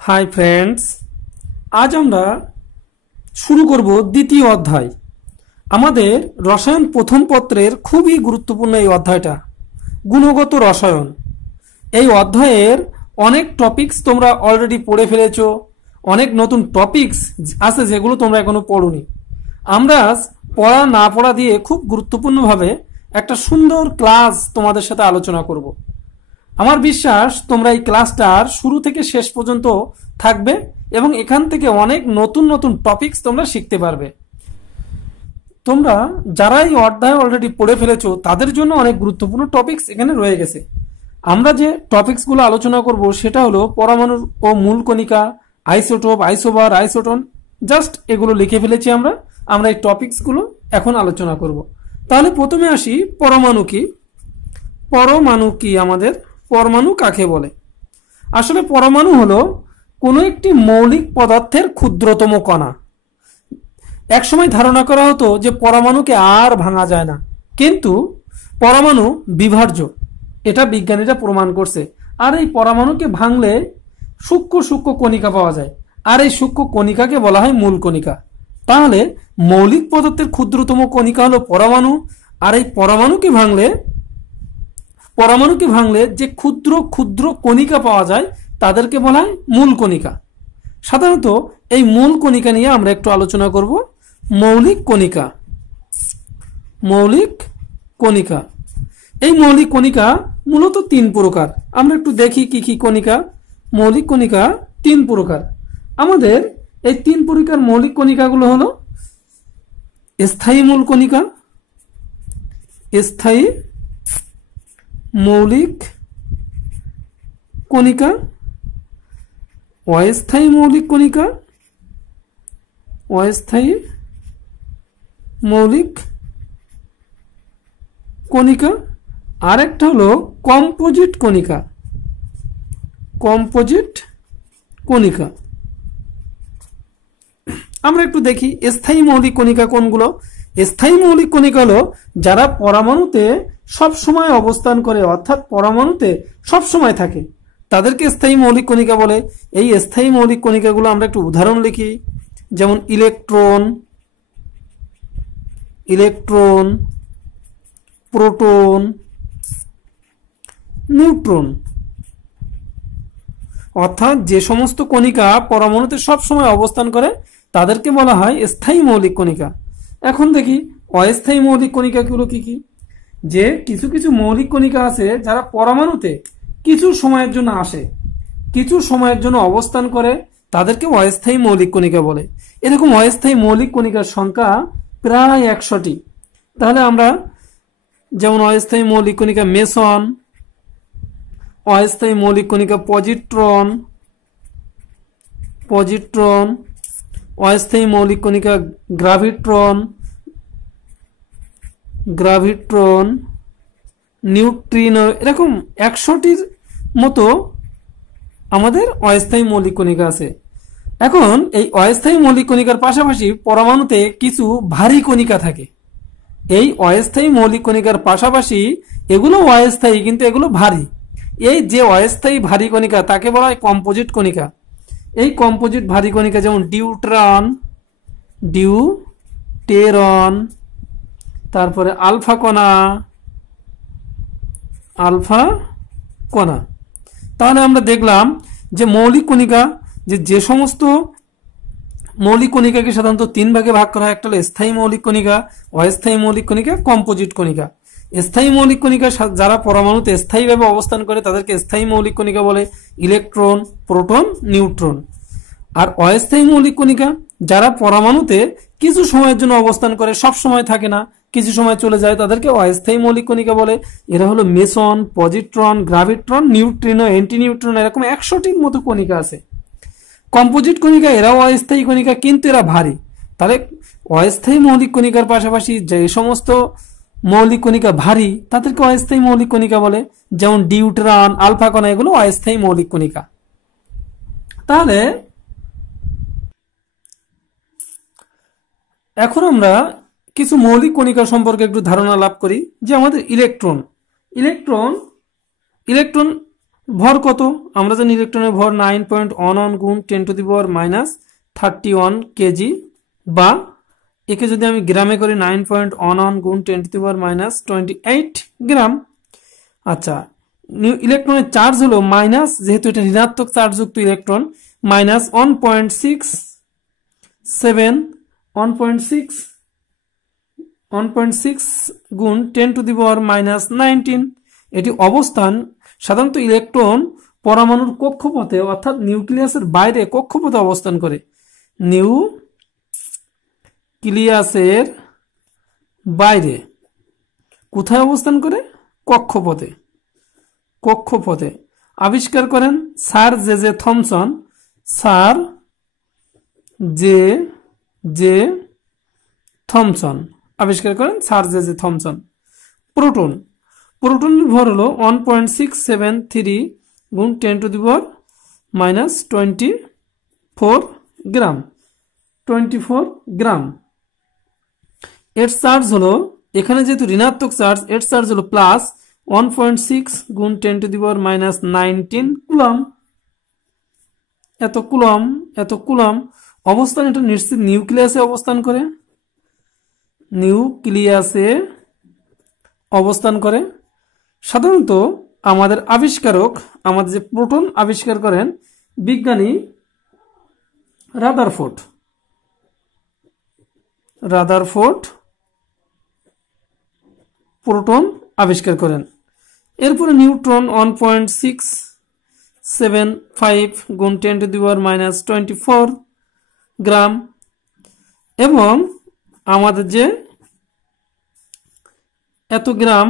Hi friends, আজ আমরা শুরু করব দ্বিতীয় অধ্যায়। আমাদের রসায়ন প্রথম পত্রের খুবই গুরুত্বপূর্ণ এই অধ্যায়টা, গুণগত রসায়ন। এই অধ্যায়ের অনেক টপিকস তোমরা অলরেডি পড়ে ফেলেছো, অনেক নতুন টপিকস আছে যেগুলো তোমরা এখনো পড়োনি। আমরা পড়া না পড়া দিয়ে খুব গুরুত্বপূর্ণভাবে একটা সুন্দর ক্লাস তোমাদের সাথে আলোচনা করব। আমার বিশ্বাস তোমরা এই ক্লাসটার শুরু থেকে শেষ পর্যন্ত থাকবে এবং এখান থেকে অনেক নতুন নতুন টপিকস তোমরা শিখতে পারবে। তোমরা যারা এই অধ্যায় অলরেডি পড়ে ফেলেছো তাদের জন্য অনেক গুরুত্বপূর্ণ টপিকস এখানে রয়ে গেছে। আমরা যে টপিকসগুলো আলোচনা করব সেটা হলো পরমাণু ও মূল কণিকা, আইসোটোপ, আইসোবার, আইসোটন। জাস্ট এগুলো লিখে ফেলেছি আমরা এই টপিকসগুলো এখন আলোচনা করব। তাহলে প্রথমে আসি, পরমাণু কি? পরমাণু কি? আমাদের পরমাণু কাকে বলে? আসলে পরমাণু হলো কোনো একটি মৌলিক পদার্থের ক্ষুদ্রতম কণা। একসময় ধারণা করা হতো যে পরমাণুকে আর ভাঙা যায় না, কিন্তু পরমাণু বিভাজ্য, এটা বিজ্ঞানীরা প্রমাণ করছে। আর এই পরমাণুকে ভাঙলে সূক্ষ্ম সূক্ষ্ম কণিকা পাওয়া যায়, আর এই সূক্ষ্ম কণিকাকে বলা হয় মূল কণিকা। তাহলে মৌলিক পদার্থের ক্ষুদ্রতম কণিকা হলো পরমাণু, আর এই পরমাণুকে ভাঙলে যে ক্ষুদ্র ক্ষুদ্র কণিকা পাওয়া যায় তাদেরকে বলা হয় মূল কণিকা। সাধারণত এই মূল কণিকা নিয়ে আমরা একটু আলোচনা করব। মৌলিক কণিকা। এই মৌলিক কণিকা মূলত তিন প্রকার। আমরা একটু দেখি কি কি কণিকা। মৌলিক কণিকা তিন প্রকার। আমাদের এই তিন প্রকার মৌলিক কণিকাগুলো হলো স্থায়ী মূল কণিকা, স্থায়ী মৌলিক কণিকা, অস্থায়ী মৌলিক কণিকা, অস্থায়ী মৌলিক কণিকা, আর একটা হলো কম্পোজিট কণিকা। আমরা একটু দেখি স্থায়ী মৌলিক কণিকা কোনগুলো। স্থায়ী মৌলিক কণিকা হলো যারা পরমাণুতে সব সময় অবস্থান করে, অর্থাৎ পরমাণুতে সব সময় থাকে, তাদেরকে স্থায়ী মৌলিক কণিকা বলে। এই স্থায়ী মৌলিক কণিকাগুলো আমরা একটু উদাহরণ লিখি, যেমন ইলেকট্রন, প্রোটন, নিউট্রন। অর্থাৎ যে সমস্ত কণিকা পরমাণুতে সব সময় অবস্থান করে তাদেরকে বলা হয় স্থায়ী মৌলিক কণিকা। এখন দেখি অস্থায়ী মৌলিক কণিকাগুলো কি কি। যে কিছু কিছু মৌলিক কণিকা আছে যারা পরমাণুতে কিছু সময়ের জন্য আসে, কিছু সময়ের জন্য অবস্থান করে, তাদেরকে অস্থায়ী মৌলিক কণিকা বলে। এরকম অস্থায়ী মৌলিক কণিকার সংখ্যা প্রায় 100টি। তাহলে আমরা যেমন অস্থায়ী মৌলিক কণিকা মেসন, অস্থায়ী মৌলিক কণিকা পজিট্রন, অস্থায়ী মৌলিক কণিকা গ্রাভিট্রন, নিউট্রিনো, এরকম 100টির মতো আমাদের অস্থায়ী মৌলিক কণিকা আছে। এখন এই অস্থায়ী মৌলিক কণিকার পাশাপাশি পরমাণুতে কিছু ভারী কণিকা থাকে। এই অস্থায়ী মৌলিক কণিকার পাশাপাশি এগুলো অস্থায়ী, কিন্তু এগুলো ভারী। এই যে অস্থায়ী ভারী কণিকা তাকে বলা হয় কম্পোজিট কণিকা। এই কম্পোজিট ভারী কণিকা যেমন ডিউটেরন, তারপরে আলফা কণা। তাহলে আমরা দেখলাম যে মৌলিক কণিকা, যে সমস্ত মৌলিক কণিকাকে সাধারণত তিন ভাগে ভাগ করা হয়। একটা হলো স্থায়ী মৌলিক কণিকা, অস্থায়ী মৌলিক কণিকা, কম্পোজিট কণিকা। স্থায়ী মৌলিক কণিকা যারা পরমাণুতে স্থায়ীভাবে অবস্থান করে তাদেরকে স্থায়ী মৌলিক কণিকা বলে, ইলেকট্রন, প্রোটন, নিউট্রন। আর অস্থায়ী মৌলিক কণিকা যারা পরমাণুতে কিছু সময়ের জন্য অবস্থান করে, সব সময় থাকে না, কিছু সময় চলে যায়, তাদেরকে অস্থায়ী মৌলিক কণিকা বলে। এরা হলো মেসন, পজিট্রন, গ্রাভিট্রন, নিউট্রিনো, অ্যান্টিনিউট্রিনো, এরকম 100টির মতো কণিকা আছে। কম্পোজিট কণিকা এরাও অস্থায়ী কণিকা, কিন্তু এরা ভারী। তাহলে অস্থায়ী মৌলিক কণিকার পাশাপাশি যে সমস্ত মৌলিক কণিকা ভারী তাদেরকে অস্থায়ী মৌলিক কণিকা বলে, যেমন ডিউটেরন, আলফা কণা, এগুলো অস্থায়ী মৌলিক কণিকা। তাহলে এখন আমরা কিছু মৌলিক কণিকা সম্পর্কে একটু ধারণা লাভ করি। যে আমাদের ইলেকট্রন ভর কত? আমরা জানি ইলেকট্রনের ভর 9.11 গুণ 10⁻³ কেজি, বা একে যদি আমি গ্রামে করি 9.11 গুণ 10⁻28 গ্রাম। আচ্ছা, ইলেকট্রনের চার্জ হলো মাইনাস, যেহেতু এটা ঋণাত্মক চার্জযুক্ত ইলেকট্রন, মাইনাস 1.6 গুণ 10⁻19। এটি অবস্থান। সাধারণত ইলেকট্রন পরমাণুর কক্ষপথে অর্থাৎ নিউক্লিয়াসের বাইরে কক্ষপথে অবস্থান করে। নিউক্লিয়াসের বাইরে কোথায় অবস্থান করে? কক্ষপথে। কক্ষপথে আবিষ্কার করেন sir J J Thomson. Sir J J Thomson আবিষ্কার করেন sir J J Thomson. Proton. প্রোটনের ভর হলো 1.673 গুণ 10⁻24 গ্রাম। 24 গ্রাম। এর চার্জ হলো, এখানে যেহেতু ঋণাত্মক চার্জ, এর চার্জ হলো প্লাস 1.6 গুণ 10⁻19 কুলম। এত কুলম। অবস্থান এটা নিশ্চিত নিউক্লিয়াসে অবস্থান করে। নিউক্লিয়াসে অবস্থান করে। সাধারণত আমাদের আবিষ্কারক, আমাদের যে প্রোটন আবিষ্কার করেন বিজ্ঞানী রাদারফোর্ড প্রোটন আবিষ্কার করেন। এরপরে নিউট্রন 1.675 গুণ 10⁻24 গ্রাম। এবং আমাদের যে এত গ্রাম,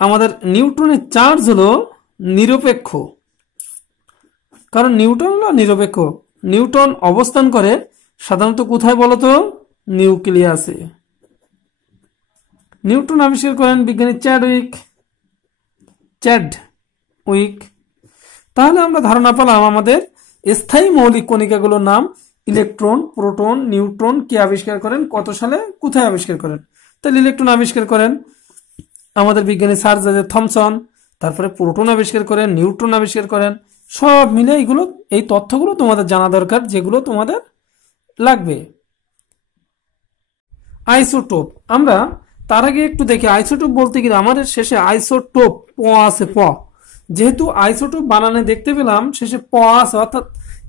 আমাদের নিউট্রনের চার্জ হলো নিরপেক্ষ, কারণ নিউটন হলো নিরপেক্ষ। নিউটন অবস্থান করে সাধারণত কোথায় বলতো? নিউক্লিয়াসে। নিউটন আবিষ্কার করেন বিজ্ঞানী চ্যাডউইক। তাহলে আমরা ধারণা পেলাম আমাদের স্থায়ী মৌলিক কণিকাগুলোর নাম। ইলেকট্রন, প্রোটন, নিউট্রন কে আবিষ্কার করেন, কত সালে, কোথায় আবিষ্কার করেন। তাহলে ইলেকট্রন আবিষ্কার করেন আমাদের বিজ্ঞানী স্যার জে জে থমসন। তারপরে প্রোটন আবিষ্কার করেন, নিউট্রন আবিষ্কার করেন। সব মিলে এই তথ্যগুলো তোমাদের জানা দরকার, যেগুলো তোমাদের লাগবে। আইসোটোপ। আমরা তার আগে একটু দেখি আইসোটোপ বলতে গেলে আমাদের শেষে আইসোটোপ আছে প, যেহেতু আইসোটোপ বানানে দেখতে পেলাম শেষে প আছে, অর্থাৎ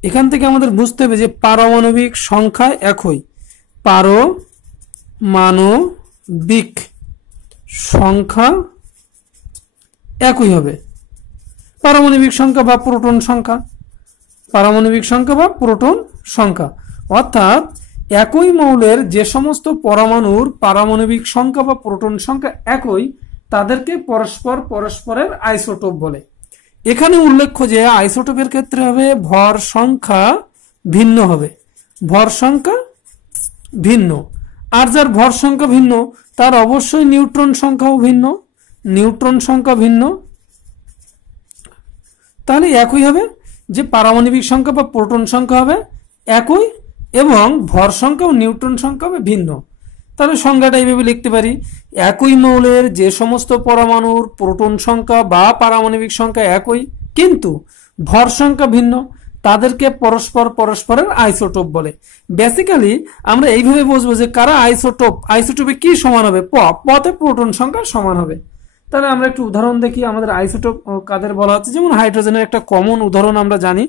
এখান থেকে আমাদের বুঝতে হবে যে পারমাণবিক সংখ্যা একই। পারমাণবিক সংখ্যা একই হবে। পারমাণবিক সংখ্যা বা প্রোটন সংখ্যা, পারমাণবিক সংখ্যা বা প্রোটন সংখ্যা, অর্থাৎ একই মৌলের যে সমস্ত পরমাণুর পারমাণবিক সংখ্যা বা প্রোটন সংখ্যা একই, তাদেরকে পরস্পরের আইসোটোপ বলে। এখানে উল্লেখ্য যে আইসোটোপের ক্ষেত্রে হবে ভর সংখ্যা ভিন্ন হবে। ভর সংখ্যা ভিন্ন। আর যার ভর সংখ্যা ভিন্ন তার অবশ্যই নিউট্রন সংখ্যাও ভিন্ন। নিউট্রন সংখ্যা ভিন্ন। তাহলে একই হবে যে পারমাণবিক সংখ্যা বা প্রোটন সংখ্যা হবে একই, এবং ভর সংখ্যা ও নিউট্রন সংখ্যা হবে ভিন্ন। তাহলে সংজ্ঞাটা এইভাবে লিখতে পারি, একই মৌলের যে সমস্ত পরমাণুর প্রোটন সংখ্যা বা পারমাণবিক সংখ্যা একই কিন্তু ভর সংখ্যা ভিন্ন, তাদেরকে পরস্পরের আইসোটোপ বলে। বেসিক্যালি আমরা এইভাবে বুঝবো যে কারা আইসোটোপ। আইসোটোপে কি সমান হবে? পতে প্রোটন সংখ্যা সমান হবে। তাহলে আমরা একটু উদাহরণ দেখি আমাদের আইসোটোপ কাদের বলা হচ্ছে। যেমন হাইড্রোজেনের একটা কমন উদাহরণ আমরা জানি,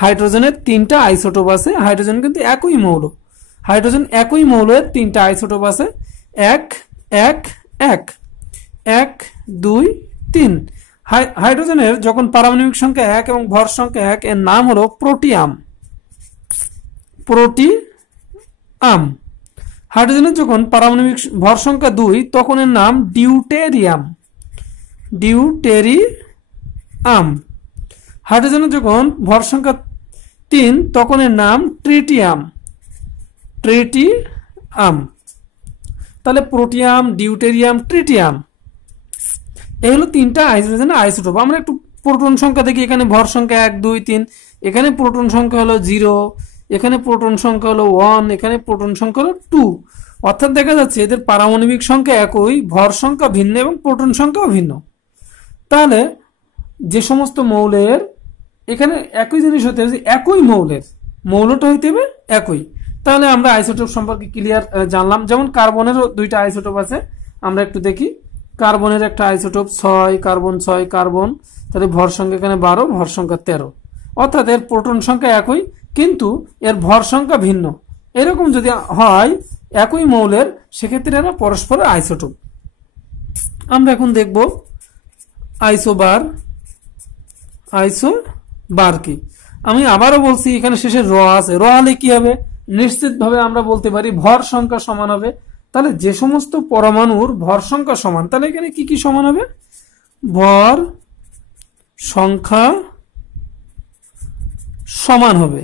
হাইড্রোজেনের 3টা আইসোটোপ আছে। হাইড্রোজেন কিন্তু একই মৌল, হাইড্রোজেন একই মৌলের 3টা আইসোটোপ আছে, 1 1 1 1 2 3। হাইড্রোজেনের যখন পারমাণবিক সংখ্যা 1 এবং ভর সংখ্যা 1, এর নাম হলো প্রোটিয়াম। হাইড্রোজেনের যখন পারমাণবিক ভর সংখ্যা 2, তখন এর নাম ডিউটেরিয়াম। হাইড্রোজেনের যখন ভর সংখ্যা 3, তখন এর নাম ট্রিটিয়াম। তাহলে প্রোটিয়াম, ডিউটেরিয়াম, ট্রিটিয়াম, এই হলো 3টা হাইড্রোজেনের আইসোটোপ। আমরা একটু প্রোটন সংখ্যা দেখি। এখানে ভর সংখ্যা 1 2 3, এখানে প্রোটন সংখ্যা হলো 0, এখানে প্রোটন সংখ্যা হলো 1, এখানে প্রোটন সংখ্যা হলো 2। অর্থাৎ দেখা যাচ্ছে এদের পারমাণবিক সংখ্যা একই, ভর সংখ্যা ভিন্ন এবং প্রোটন সংখ্যাও ভিন্ন। তাহলে যে সমস্ত মৌলের এখানে একই জিনিস হতে হবে, একই মৌলের মৌলটা হইতে হবে একই, তাহলে আমরা আইসোটোপ সম্পর্কে ক্লিয়ার জানলাম। যেমন কার্বনেরও দুইটা আইসোটোপ আছে, আমরা একটু দেখি। কার্বনের একটা আইসোটোপ 6 কার্বন 6 কার্বন, তাহলে ভর সংখ্যা এখানে 12, ভর সংখ্যা 13, অর্থাৎ এর প্রোটন সংখ্যা একই কিন্তু এর ভর সংখ্যা ভিন্ন। এরকম যদি হয় একই মৌলের, সেক্ষেত্রে এরা পরস্পরের আইসোটোপ। আমরা এখন দেখব আইসোবার। আইসোবার কি? আমি আবারও বলছি, এখানে শেষে র আছে, র হলে কি হবে? নিশ্চিতভাবে আমরা বলতে পারি ভর সংখ্যা সমান হবে। তাহলে যে সমস্ত পরমাণুর ভর সংখ্যা সমান, তাহলে এখানে কি কি সমান হবে? ভর সংখ্যা সমান হবে।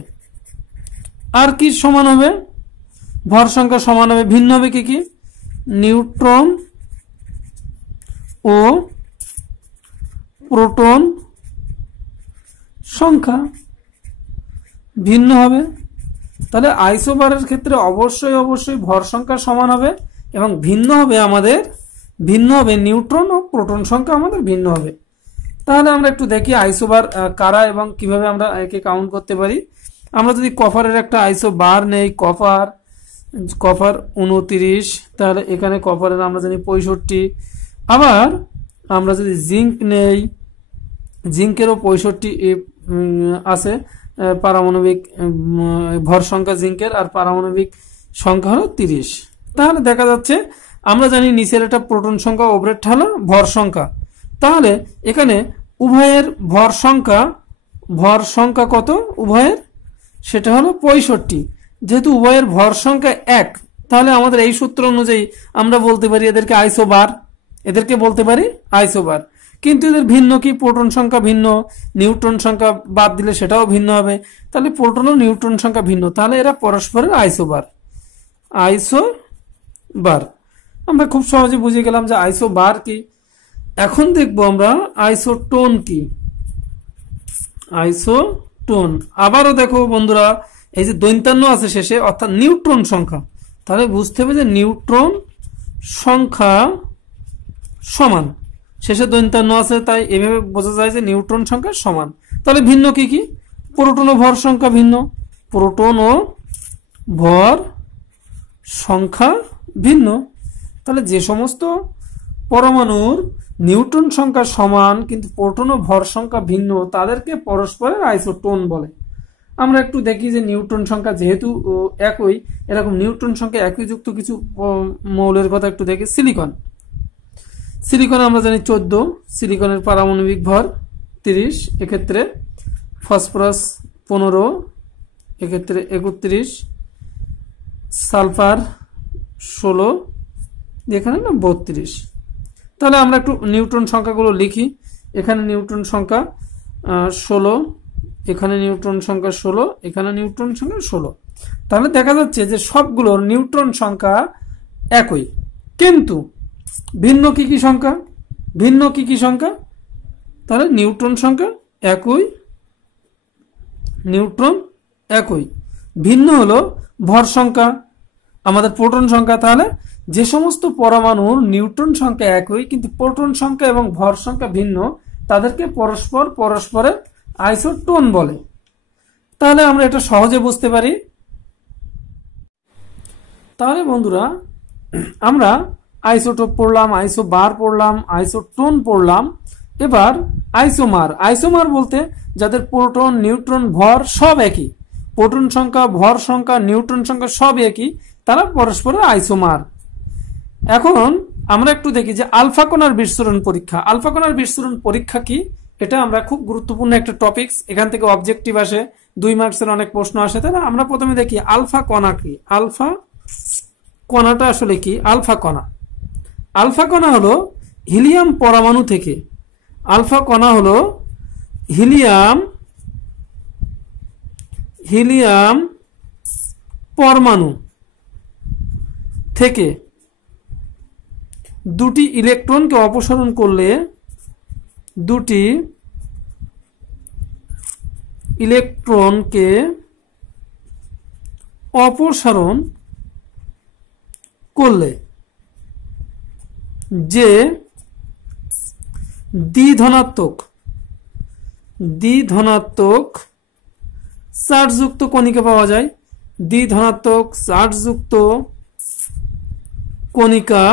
আর কি সমান হবে? ভর সংখ্যা সমান হবে, ভিন্ন হবে কি কি? নিউট্রন ও প্রোটন সংখ্যা ভিন্ন হবে। তাহলে আইসোবারের ক্ষেত্রে অবশ্যই অবশ্যই ভর সংখ্যা সমান হবে এবং ভিন্ন হবে নিউট্রন ও প্রোটন সংখ্যা আমাদের ভিন্ন হবে। তাহলে আমরা একটু দেখি আইসোবার কারা এবং কিভাবে আমরা একে কাউন্ট করতে পারি। আমরা যদি কপারের একটা আইসোবার নেই, কপার 29, তাহলে এখানে কপারের আমরা জানি 65। আবার আমরা যদি জিঙ্ক নেই, জিঙ্কেরও 65 আছে পারমাণবিক ভর সংখ্যা জিঙ্কের, আর পারমাণবিক সংখ্যা হলো 30। তাহলে দেখা যাচ্ছে আমরা জানি নিচের একটা প্রোটন সংখ্যা, ওপরেরটা হলো ভর সংখ্যা। তাহলে এখানে উভয়ের ভর সংখ্যা কত উভয়ের? সেটা হলো 65। যেহেতু উভয়ের ভর সংখ্যা এক, তাহলে আমাদের এই সূত্র অনুযায়ী আমরা বলতে পারি এদেরকে আইসোবার, এদেরকে বলতে পারি আইসোবার। কিন্তু এদের ভিন্ন কি? প্রোটন সংখ্যা ভিন্ন, নিউট্রন সংখ্যা বাদ দিলে সেটাও ভিন্ন হবে। তাহলে প্রোটন ও নিউট্রন সংখ্যা ভিন্ন, তাহলে এরা পরস্পরের আইসোবার। আইসোবার আমরা খুব সহজে বুঝে গেলাম যে আইসোবার কি। এখন দেখবো আমরা আইসোটোন কি। আইসোটোন আবারও দেখো বন্ধুরা, এই যে দৈন্তান্ন আছে শেষে, অর্থাৎ নিউট্রন সংখ্যা, তাহলে বুঝতে হবে যে নিউট্রন সংখ্যা সমান, শেষে দৈন্তান্ন আছে, তাই এভাবে বোঝা যায় যে নিউট্রন সংখ্যা সমান। তাহলে ভিন্ন কি কি? প্রোটন ও ভর সংখ্যা ভিন্ন, প্রোটন ও ভর সংখ্যা ভিন্ন। তাহলে যে সমস্ত পরমাণুর নিউট্রন সংখ্যা সমান কিন্তু প্রোটন ও ভর সংখ্যা ভিন্ন, তাদেরকে পরস্পরের আইসোটোন বলে। আমরা একটু দেখি যে নিউট্রন সংখ্যা যেহেতু একই, এরকম নিউট্রন সংখ্যা একই যুক্ত কিছু মৌলের কথা একটু দেখি। সিলিকন আমরা জানি 14, সিলিকনের পারমাণবিক ভর 30, এক্ষেত্রে ফসফরাস 15, এক্ষেত্রে 31, সালফার 16, এখানে না 32। তাহলে আমরা একটু নিউট্রন সংখ্যাগুলো লিখি। এখানে নিউট্রন সংখ্যা 16, এখানে নিউট্রন সংখ্যা 16, এখানে নিউট্রন সংখ্যা 16। তাহলে দেখা যাচ্ছে যে সবগুলোর নিউট্রন সংখ্যা একই, কিন্তু ভিন্ন কি কি সংখ্যা? তাহলে নিউট্রন সংখ্যা একই, নিউট্রন একই, ভিন্ন হলো ভর সংখ্যা, আমাদের প্রোটন সংখ্যা। তাহলে যে সমস্ত পরমাণুর নিউট্রন সংখ্যা একই কিন্তু প্রোটন সংখ্যা এবং ভর সংখ্যা ভিন্ন, তাদেরকে পরস্পরের আইসোটোন বলে। তাহলে আমরা এটা সহজে বুঝতে পারি। তাহলে বন্ধুরা, আমরা আইসোটোপ পড়লাম, আইসোবার পড়লাম, আইসোটোন পড়লাম। এবার আইসোমার বলতে যাদের প্রোটন নিউট্রন ভর সব একই, প্রোটন সংখ্যা ভর সংখ্যা নিউট্রন সংখ্যা সব একই, তারা পরস্পরের আইসোমার। এখন আমরা একটু দেখি যে আলফা কণার বিস্ফোরণ পরীক্ষা। আলফা কণার বিস্ফোরণ পরীক্ষা কি? এটা আমরা খুব গুরুত্বপূর্ণ একটা টপিকস, এখান থেকে অবজেক্টিভ আসে, 2 মার্কসের অনেক প্রশ্ন আসে। তাহলে আমরা প্রথমে দেখি আলফা কণা কি। আলফা কণাটা আসলে কি? আলফা কণা হলো হিলিয়াম পরমাণু থেকে, আলফা কণা হলো হিলিয়াম পরমাণু থেকে দুটি ইলেকট্রনকে অপসারণ করলে, দুটি ইলেকট্রনকে অপসারণ করলে যে দ্বিধনাত্মক দ্বিধনাত্মক চার্জযুক্ত কণিকা পাওয়া যায়, দ্বিধনাত্মক চার্জযুক্ত কণিকা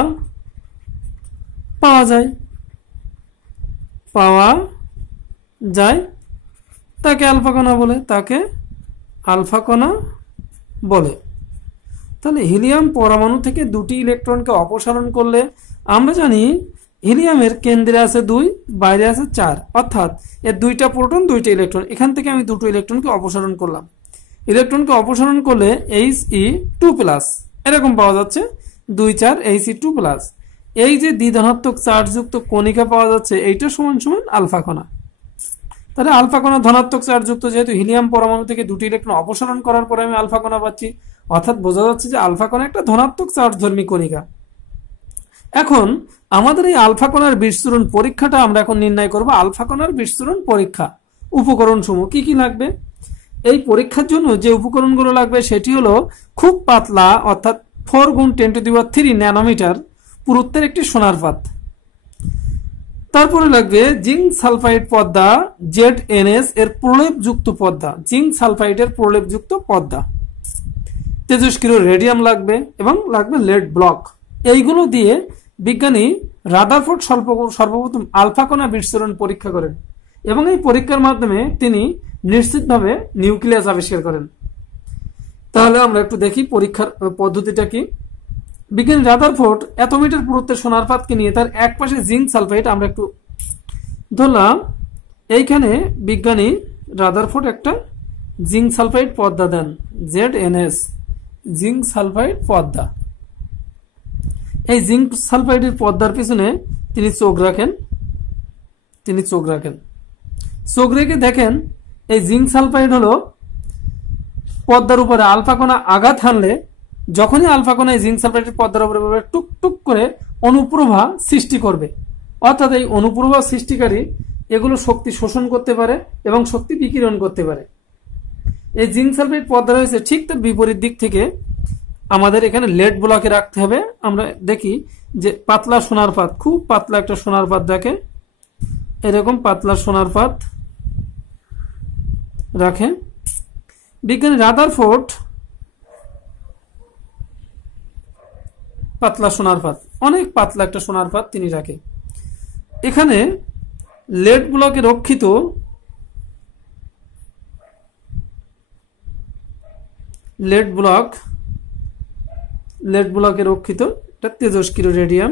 পাওয়া যায় তাকে আলফা কণা বলে, তাকে আলফা কণা বলে। তাহলে হিলিয়াম পরমাণু থেকে দুটি ইলেকট্রনকে অপসারণ করলে আমরা জানি হিলিয়ামের কেন্দ্রে আছে 2, বাইরে আছে 4, অর্থাৎ এর 2টা প্রোটন 2টা ইলেকট্রন। এখান থেকে আমি 2টো ইলেকট্রনকে অপসারণ করলাম। ইলেকট্রনকে অপসারণ করলে He2+ এরকম পাওয়া যাচ্ছে, 2 4 He2+। এই যে দ্বিধনাত্মক চার্জযুক্ত কণিকা পাওয়া যাচ্ছে, এইটা সমান সমান আলফা কণা। তাহলে আলফা কণা ধনাত্মক চার্জযুক্ত, যেহেতু হিলিয়াম পরমাণু থেকে দুটি ইলেকট্রন অপসারণ করার পরে আমি আলফা কণা পাচ্ছি, অর্থাৎ বোঝা যাচ্ছে যে আলফা কণা একটা ধনাত্মক চার্জধর্মী কণিকা। এখন আমাদের এই আলফা কণার বিস্ফোরণ পরীক্ষাটা আমরা এখন নির্ণয় করব। আলফা কণার বিস্ফোরণ পরীক্ষা উপকরণ সমূহ কি কি লাগবে? এই পরীক্ষার জন্য যে উপকরণগুলো লাগবে সেটি হলো খুব পাতলা, অর্থাৎ 4 × 10³ ন্যানোমিটার পুরুত্বের একটি সোনার পাত। তারপরে লাগবে জিঙ্ক সালফাইড পর্দা, ZNS এর প্রলেপযুক্ত পর্দা, জিঙ্ক সালফাইডের প্রলেপযুক্ত পর্দা। তেজস্ক্রিয় রেডিয়াম লাগবে এবং লাগবে লেড ব্লক। এইগুলো দিয়ে বিজ্ঞানী রাদারফোর্ড সর্বপ্রথম আলফা কণা বিস্ফোরণ পরীক্ষা করেন এবং এই পরীক্ষার মাধ্যমে তিনি নিশ্চিতভাবে নিউক্লিয়াস আবিষ্কার করেন। তাহলে আমরা একটু দেখি পরীক্ষার পদ্ধতিটা কি। বিজ্ঞানী রাদারফোর্ড এত মিটার পুরুত্বের সোনার পাতকে নিয়ে তার এক পাশে জিঙ্ক সালফাইড, আমরা একটু ধরলাম এইখানে বিজ্ঞানী রাদারফোর্ড একটা জিঙ্ক সালফাইড পর্দা দেন, ZNS জিঙ্ক সালফাইড পর্দা। এই জিঙ্ক সালফাইডের পর্দার পিছনে তিনি চোখ রাখেন, চোখ রেখে দেখেন এই জিঙ্ক সালফাইড হলো পর্দার উপরে আলফা কণা আঘাত হানলে, যখনই আলফা কণা এই জিঙ্ক সালফাইডের পর্দার উপরে টুক টুক করে অনুপ্রভা সৃষ্টি করবে, অর্থাৎ এই অনুপ্রভা সৃষ্টিকারী এগুলো শক্তি শোষণ করতে পারে এবং শক্তি বিকিরণ করতে পারে। এই জিঙ্ক সালফাইড পর্দা রয়েছে, ঠিক তার বিপরীত দিক থেকে আমাদের এখানে লেড ব্লকে রাখতে হবে। আমরা দেখি যে পাতলা সোনার পাত, খুব পাতলা একটা সোনার পাত দেখে, এরকম পাতলা সোনার পাত রাখে বিজ্ঞানী রাদারফোর্ড। পাতলা সোনার পাত, অনেক পাতলা একটা সোনার পাত তিনি রাখে। এখানে লেড ব্লকে রক্ষিত লেড ব্লকে রক্ষিত এটা তেজস্ক্রিয় রেডিয়াম,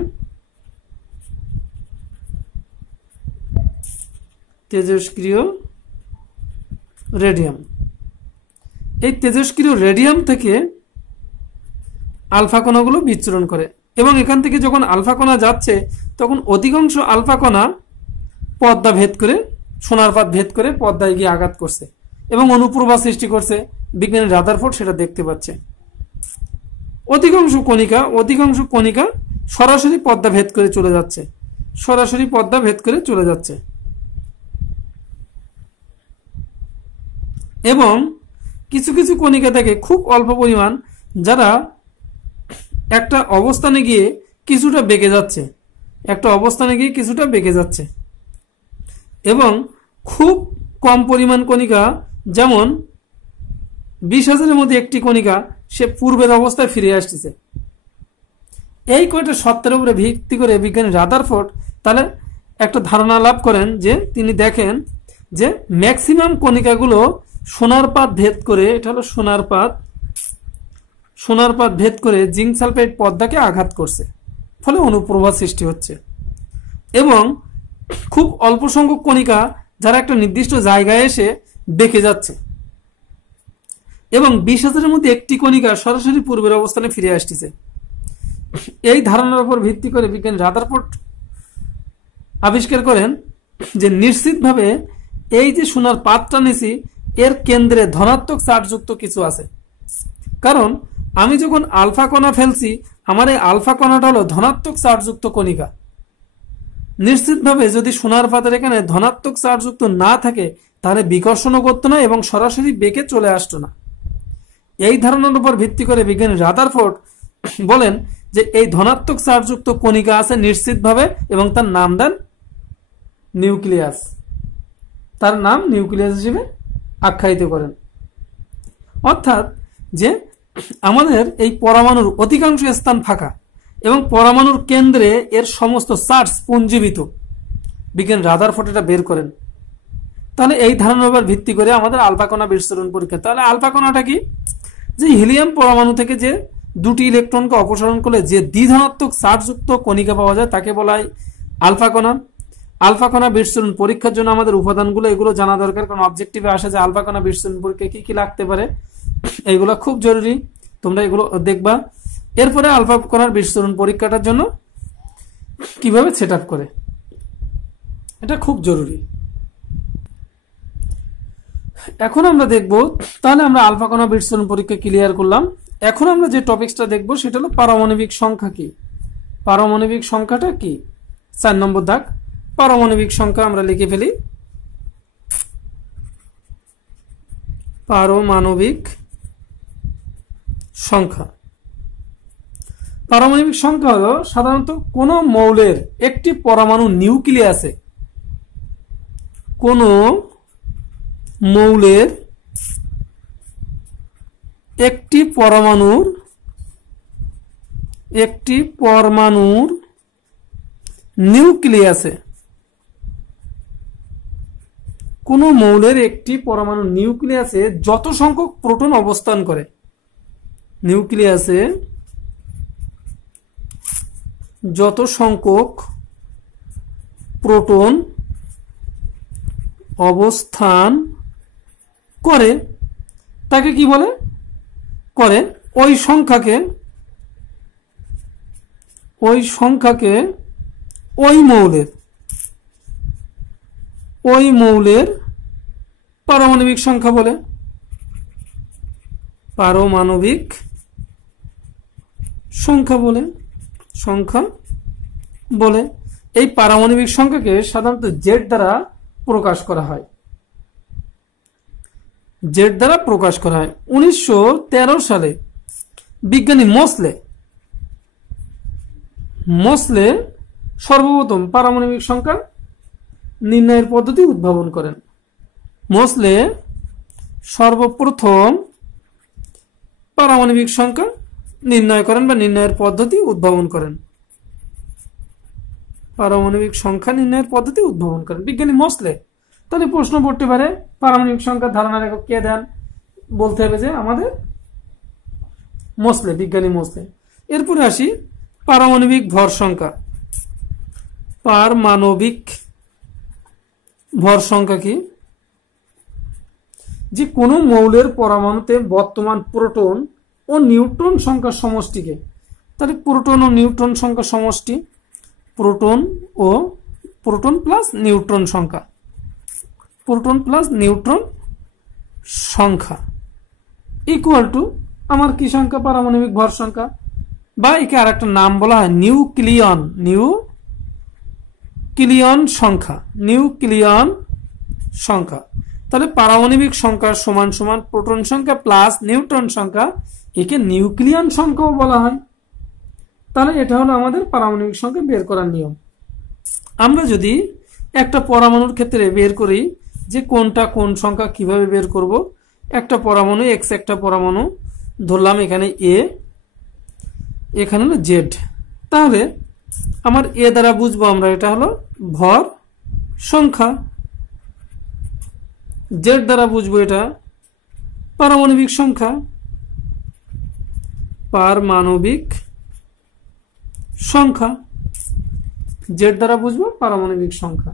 এই তেজস্ক্রিয় রেডিয়াম থেকে আলফা কণাগুলো বিচ্ছুরণ করে এবং এখান থেকে যখন আলফা কণা যাচ্ছে তখন অধিকাংশ আলফা কণা পর্দা ভেদ করে, সোনার পাত ভেদ করে পর্দায় গিয়ে আঘাত করছে এবং অনুপ্রভা সৃষ্টি করছে। বিজ্ঞানী রাদারফোর্ড সেটা দেখতে পাচ্ছে। অধিকাংশ কণিকা সরাসরি পর্দা ভেদ করে চলে যাচ্ছে, এবং কিছু কিছু কণিকা থেকে খুব অল্প পরিমাণ যারা একটা অবস্থানে গিয়ে কিছুটা বেঁকে যাচ্ছে, এবং খুব কম পরিমাণ কণিকা, যেমন 20,000-এর মধ্যে একটি কণিকা সে পূর্বের অবস্থায় ফিরে আসতেছে। এই কয়টা সত্যের উপরে ভিত্তি করে বিজ্ঞানী রাদারফোর্ড তাহলে একটা ধারণা লাভ করেন, যে তিনি দেখেন যে ম্যাক্সিমাম কণিকাগুলো সোনার পাত ভেদ করে, এটা হলো সোনার পাত ভেদ করে জিঙ্ক সালফাইড পর্দাকে আঘাত করছে, ফলে অনুপ্রভা সৃষ্টি হচ্ছে। এবং খুব অল্প সংখ্যক কণিকা যারা একটা নির্দিষ্ট জায়গায় এসে বেঁকে যাচ্ছে, এবং 20,000-এর মধ্যে একটি কণিকা সরাসরি পূর্বের অবস্থানে ফিরে আসতেছে। এই ধারণার উপর ভিত্তি করে বিজ্ঞানী রাদারফোর্ড আবিষ্কার করেন যে নিশ্চিতভাবে এই যে সোনার পাতটা নিছি এর কেন্দ্রে ধনাত্মক চার্জযুক্ত কিছু আছে, কারণ আমি যখন আলফা কণা ফেলছি আমার এই আলফা কণাটা হলো ধনাত্মক চার্জযুক্ত কণিকা। নিশ্চিতভাবে যদি সোনার পাতের এখানে ধনাত্মক চার্জযুক্ত না থাকে তাহলে বিকর্ষণও করতো না এবং সরাসরি বেঁকে চলে আসতো না। এই ধারণার উপর ভিত্তি করে বিজ্ঞানী রাদারফোর্ড বলেন যে এই ধনাত্মক চার্জযুক্ত কণিকা আছে নিশ্চিতভাবে, এবং তার নাম দেন নিউক্লিয়াস। তার নাম নিউক্লিয়াস হিসেবে আখ্যায়িত করেন। অর্থাৎ যে আমাদের এই পরমাণুর অধিকাংশ স্থান ফাঁকা এবং পরমাণুর কেন্দ্রে এর সমস্ত চার্জ পুঞ্জীবিত। বিজ্ঞানী রাদারফোর্ড এটা বের করেন। তাহলে এই ধারণার উপর ভিত্তি করে আমাদের আলফা কণা বিস্ফোরণ পরীক্ষা। তাহলে আলফা কণাটা কি? যে হিলিয়াম পরমাণু থেকে যে দুটি ইলেকট্রনকে অপসারণ করলে যে দ্বিধনাত্মক চার্জযুক্ত কণিকা পাওয়া যায় তাকে বলা হয় আলফা কণা। আলফা কণা বিস্ফোরণ পরীক্ষার জন্য আমাদের উপাদানগুলো এগুলো জানা দরকার, কারণ অবজেক্টিভে আসে যে আলফা কণা বিস্ফোরণ পরীক্ষা কি কি লাগতে পারে, এগুলো খুব জরুরি, তোমরা এগুলো দেখবা। এরপরে আলফা কণার বিস্ফোরণ পরীক্ষাটার জন্য কিভাবে সেট আপ করে, এটা খুব জরুরি। এখন আমরা দেখব, তাহলে আমরা আলফা কণা বিস্ফোরণ পরীক্ষা ক্লিয়ার করলাম। এখন আমরা যে টপিকসটা দেখব সেটা হলো পারমাণবিক সংখ্যা কি। পারমাণবিক সংখ্যাটা কি? 4 নম্বর দাগ, পারমাণবিক সংখ্যা আমরা লিখে ফেলি। পারমাণবিক সংখ্যা। পারমাণবিক সংখ্যা হলো সাধারণত কোন মৌলের একটি পরমাণু নিউক্লিয়াসে, কোন মৌলের একটি পরমাণুর নিউক্লিয়াসে, কোন মৌলের একটি পরমাণু নিউক্লিয়াসে যত সংখ্যক প্রোটন অবস্থান করে, নিউক্লিয়াসে যত সংখ্যক প্রোটন অবস্থান করে তাকে কি বলে? করে ওই সংখ্যাকে ওই মৌলের পারমাণবিক সংখ্যা বলে। পারমাণবিক সংখ্যা বলে। এই পারমাণবিক সংখ্যাকে সাধারণত জেড দ্বারা প্রকাশ করা হয়। 1913 সালে বিজ্ঞানী মোসলে সর্বপ্রথম পারমাণবিক সংখ্যা নির্ণয়ের পদ্ধতি উদ্ভাবন করেন। মোসলে সর্বপ্রথম পারমাণবিক সংখ্যা নির্ণয় করেন বা নির্ণয়ের পদ্ধতি উদ্ভাবন করেন। পারমাণবিক সংখ্যা নির্ণয়ের পদ্ধতি উদ্ভাবন করেন বিজ্ঞানী মোসলে। তাহলে প্রশ্ন পড়তে পারে পারমাণবিক সংখ্যার ধারণার একক কে দেন? বলতে হবে যে আমাদের মোসলে, বিজ্ঞানী মোসলে। এরপরে আসি পারমাণবিক ভর সংখ্যা। পারমাণবিক ভর সংখ্যা কি? যে কোনো মৌলের পরমাণুতে বর্তমান প্রোটন ও নিউট্রন সংখ্যার সমষ্টিকে, তাহলে প্রোটন ও নিউট্রন সংখ্যা সমষ্টি, প্রোটন প্লাস নিউট্রন সংখ্যা, প্রোটন প্লাস নিউট্রন সংখ্যা ইকুয়াল টু আমার কি সংখ্যা? পারমাণবিক ভর সংখ্যা, বা একে আর একটা নাম বলা হয় নিউক্লিয়ন সংখ্যা। তাহলে পারমাণবিক সংখ্যা সমান সমান প্রোটন সংখ্যা প্লাস নিউট্রন সংখ্যা, একে নিউক্লিয়ন সংখ্যাও বলা হয়। তাহলে এটা হলো আমাদের পারমাণবিক সংখ্যা বের করার নিয়ম। আমরা যদি একটা পরমাণুর ক্ষেত্রে বের করি যে কোনটা কোন সংখ্যা, কিভাবে বের করব? একটা পরমাণু এক্স, একটা পরমাণু ধরলাম এখানে এ, এখানে হলো জেড। তাহলে আমার এ দ্বারা বুঝবো আমরা এটা হলো ভর সংখ্যা, জেড দ্বারা বুঝবো এটা পারমাণবিক সংখ্যা, পারমাণবিক সংখ্যা, জেড দ্বারা বুঝবো পারমাণবিক সংখ্যা।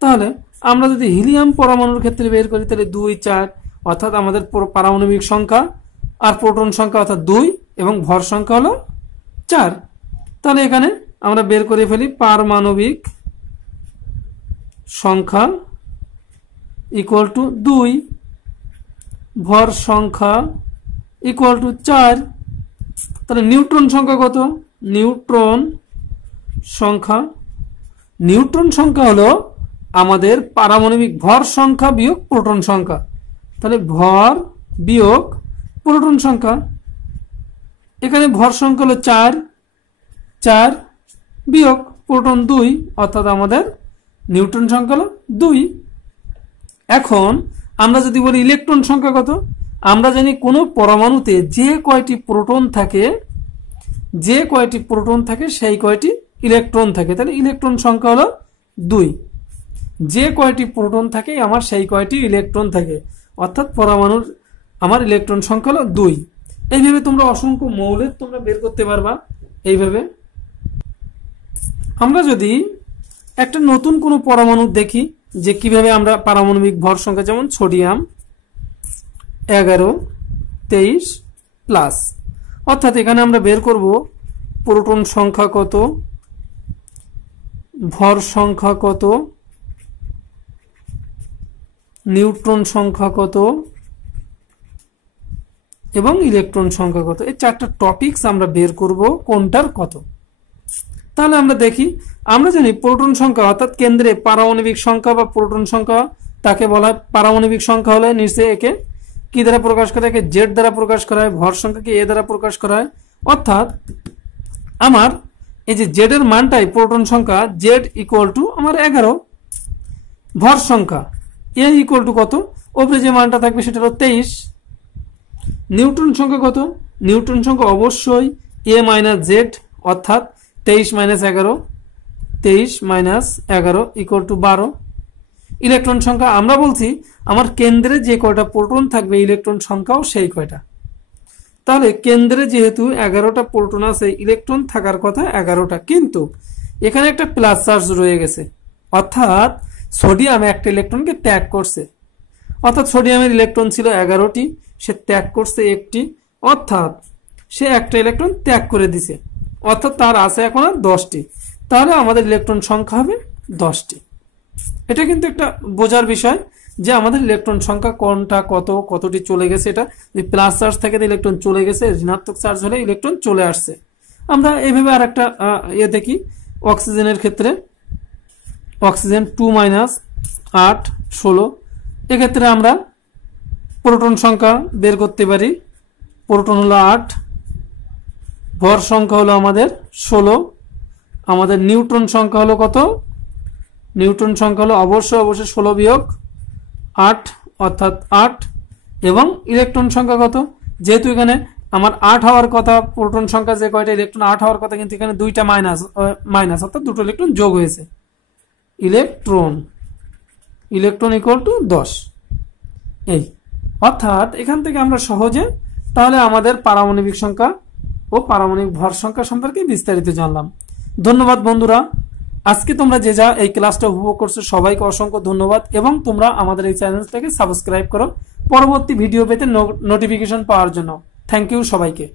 তাহলে আমরা যদি হিলিয়াম পরমাণুর ক্ষেত্রে বের করি তাহলে 2, 4, অর্থাৎ আমাদের পারমাণবিক সংখ্যা আর প্রোটন সংখ্যা অর্থাৎ 2 এবং ভর সংখ্যা হলো 4। তাহলে এখানে আমরা বের করে ফেলি পারমাণবিক সংখ্যা ইকুয়াল টু 2, ভর সংখ্যা ইকুয়াল টু 4। তাহলে নিউট্রন সংখ্যা কত? নিউট্রন সংখ্যা হলো আমাদের পারমাণবিক ভর সংখ্যা বিয়োগ প্রোটন সংখ্যা। তাহলে ভর বিয়োগ প্রোটন সংখ্যা, এখানে ভর সংখ্যা হলো 4 বিয়োগ প্রোটন 2, অর্থাৎ আমাদের নিউট্রন সংখ্যা হলো 2। এখন আমরা যদি বলি ইলেকট্রন সংখ্যা কত, আমরা জানি কোনো পরমাণুতে যে কয়টি প্রোটন থাকে সেই কয়টি ইলেকট্রন থাকে, তাহলে ইলেকট্রন সংখ্যা হলো 2। যে কয়টি প্রোটন থাকে আমার সেই কয়টি ইলেকট্রন থাকে, অর্থাৎ পরমাণুর আমার ইলেকট্রন সংখ্যা হলো 2। এইভাবে তোমরা অসংখ্য মৌলের তোমরা বের করতে পারবা। এইভাবে আমরা যদি একটা নতুন কোনো পরমাণু দেখি যে কিভাবে আমরা পারমাণবিক ভর সংখ্যা, যেমন সোডিয়াম 11 23 প্লাস, অর্থাৎ এখানে আমরা বের করব প্রোটন সংখ্যা কত, ভর সংখ্যা কত, নিউট্রন সংখ্যা কত এবং ইলেকট্রন সংখ্যা কত। এই 4টা টপিকস আমরা বের করব কোনটার কত। তাহলে আমরা দেখি, আমরা জানি প্রোটন সংখ্যা অর্থাৎ কেন্দ্রে পারমাণবিক সংখ্যা বা প্রোটন সংখ্যা তাকে বলা হয়। পারমাণবিক সংখ্যা হলে নিচে একে কি দ্বারা প্রকাশ করা হয়, একে জেড দ্বারা প্রকাশ করা হয়, ভর সংখ্যাকে এ দ্বারা প্রকাশ করা হয়। অর্থাৎ আমার এই যে জেড এর মানটাই প্রোটন সংখ্যা, জেড ইকুয়াল টু আমার 11, ভর সংখ্যা এ ইকুয়াল টু কত, ওপরে যে মানটা থাকবে সেটা হলো 23। নিউট্রন সংখ্যা কত, নিউট্রন সংখ্যা অবশ্যই এ মাইনাস জেড, অর্থাৎ 23 মাইনাস 11 ইকুয়াল টু 12। ইলেকট্রন সংখ্যা আমরা বলছি আমার কেন্দ্রে যে কয়টা প্রোটন থাকবে ইলেকট্রন সংখ্যাও সেই কয়টা। তাহলে কেন্দ্রে যেহেতু 11টা প্রোটন আছে, ইলেকট্রন থাকার কথা 11টা, কিন্তু এখানে একটা প্লাস চার্জ রয়ে গেছে, অর্থাৎ সোডিয়াম একটা ইলেকট্রনকে ত্যাগ করছে। অর্থাৎ সোডিয়ামের ইলেকট্রন ছিল 11টি, সে ত্যাগ করছে একটি, অর্থাৎ সে একটা ইলেকট্রন ত্যাগ করে দিছে, অর্থাৎ তার আছে এখন আর 10টি। তাহলে আমাদের ইলেকট্রন সংখ্যা হবে 10টি। এটা কিন্তু একটা বোঝার বিষয় যে আমাদের ইলেকট্রন সংখ্যা কোনটা কতটি চলে গেছে। এটা প্লাস চার্জ থেকে ইলেকট্রন চলে গেছে, ঋণাত্মক চার্জ হলে ইলেকট্রন চলে আসছে। আমরা এইভাবে আর একটা দেখি অক্সিজেনের ক্ষেত্রে, অক্সিজেন 2 মাইনাস 8 16, এক্ষেত্রে আমরা প্রোটন সংখ্যা বের করতে পারি। প্রোটন হলো 8, ভর সংখ্যা হলো আমাদের 16, আমাদের নিউট্রন সংখ্যা হলো কত, নিউট্রন সংখ্যা হলো অবশ্যই 16 বিয়োগ 8 অর্থাৎ 8, এবং ইলেকট্রন সংখ্যা কত, যেহেতু এখানে আমার 8 হওয়ার কথা, প্রোটন সংখ্যা যে কয়টা ইলেকট্রন 8 হওয়ার কথা, কিন্তু এখানে 2টা মাইনাস অর্থাৎ 2টো ইলেকট্রন যোগ হয়েছে। Electron equal to 10। এই অর্থাৎ এখান থেকে আমরা সহজে তাহলে আমাদের পারমাণবিক সংখ্যা ও পারমাণবিক ভর সংখ্যা সম্পর্কে বিস্তারিত জানলাম। ধন্যবাদ বন্ধুরা, আজকে তোমরা যে যা এই ক্লাসটা উপভোগ করছো সবাইকে অসংখ্য ধন্যবাদ, এবং তোমরা আমাদের এই চ্যানেলটাকে সাবস্ক্রাইব করো পরবর্তী ভিডিও পেতে নোটিফিকেশন পাওয়ার জন্য। থ্যাংক ইউ সবাইকে।